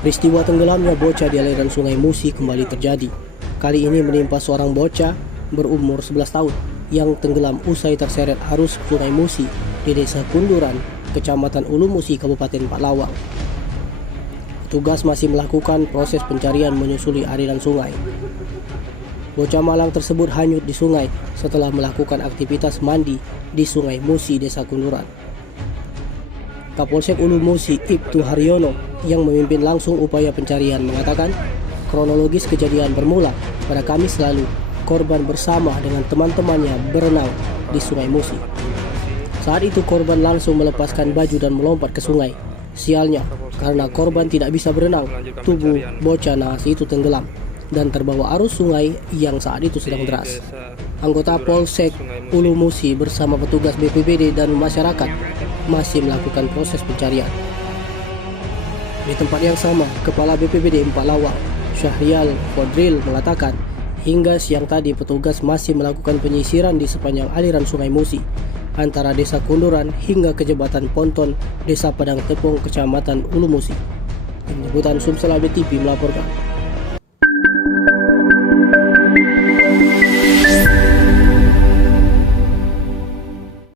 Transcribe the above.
Peristiwa tenggelamnya bocah di aliran Sungai Musi kembali terjadi. Kali ini menimpa seorang bocah berumur 11 tahun yang tenggelam usai terseret arus Sungai Musi di Desa Kunduran, Kecamatan Ulu Musi, Kabupaten Palawang. Petugas masih melakukan proses pencarian menyusuri aliran sungai. Bocah malang tersebut hanyut di sungai setelah melakukan aktivitas mandi di Sungai Musi, Desa Kunduran. Kapolsek Ulu Musi, Ibtu Haryono, yang memimpin langsung upaya pencarian mengatakan, kronologis kejadian bermula pada Kamis lalu. Korban bersama dengan teman-temannya berenang di Sungai Musi. Saat itu korban langsung melepaskan baju dan melompat ke sungai. Sialnya, karena korban tidak bisa berenang, tubuh bocah naas itu tenggelam dan terbawa arus sungai yang saat itu sedang deras. Anggota Polsek Ulu Musi bersama petugas BPBD dan masyarakat masih melakukan proses pencarian. Di tempat yang sama, Kepala BPBD Palawang, Syahrial Fodril, mengatakan hingga siang tadi petugas masih melakukan penyisiran di sepanjang aliran Sungai Musi antara Desa Kunduran hingga ke Jembatan Ponton Desa Padang Tepung, Kecamatan Ulu Musi. Tim Liputan Sumsel TV melaporkan.